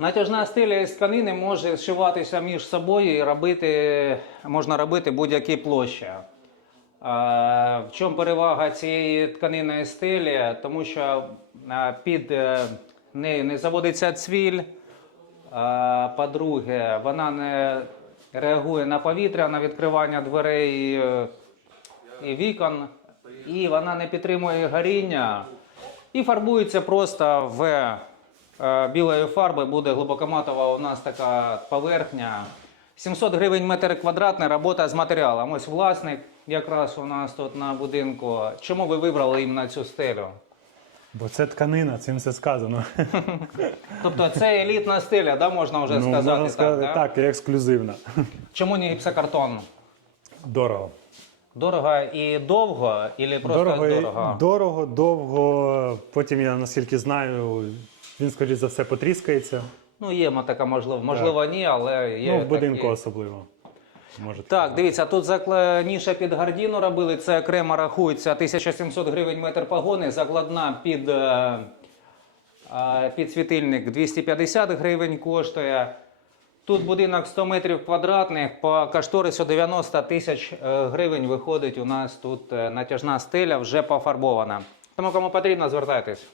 Натяжна стиля із тканини може зшиватися між собою і робити, можна робити будь-які площі. А, В чому перевага цієї тканинної стилі? Тому що а, під е, нею не заводиться цвіль. По-друге, вона не реагує на повітря, на відкривання дверей е, і вікон, і вона не підтримує горіння. І фарбується просто в е, білої фарби, буде глибокоматова у нас така поверхня. 700 гривень метр квадратний, робота з матеріалом. Ось власник якраз у нас тут на будинку. Чому ви вибрали іменно цю стелю? Бо це тканина, цим все сказано. Тобто це елітна стиля, да, можна вже ну, сказати. можна сказати так, так, да? і ексклюзивна. Чому не гіпсокартон? Дорого. Дорого і довго, і просто Дорого, і- дорого? дорого, довго. Потім я наскільки знаю, він, скоріш за все, потріскається. Ну, є така можливо. Можливо, ні, але є. ну, в будинку такі. особливо. Може Так, дивіться, тут ніша під гардіну робили, це окремо рахується 1700 гривень метр погони, закладна під, е, е, під світильник 250 гривень коштує. Тут будинок 100 метрів квадратних, по кошторису 90 тисяч е, гривень виходить у нас тут натяжна стеля вже пофарбована. Тому кому потрібно, звертайтесь.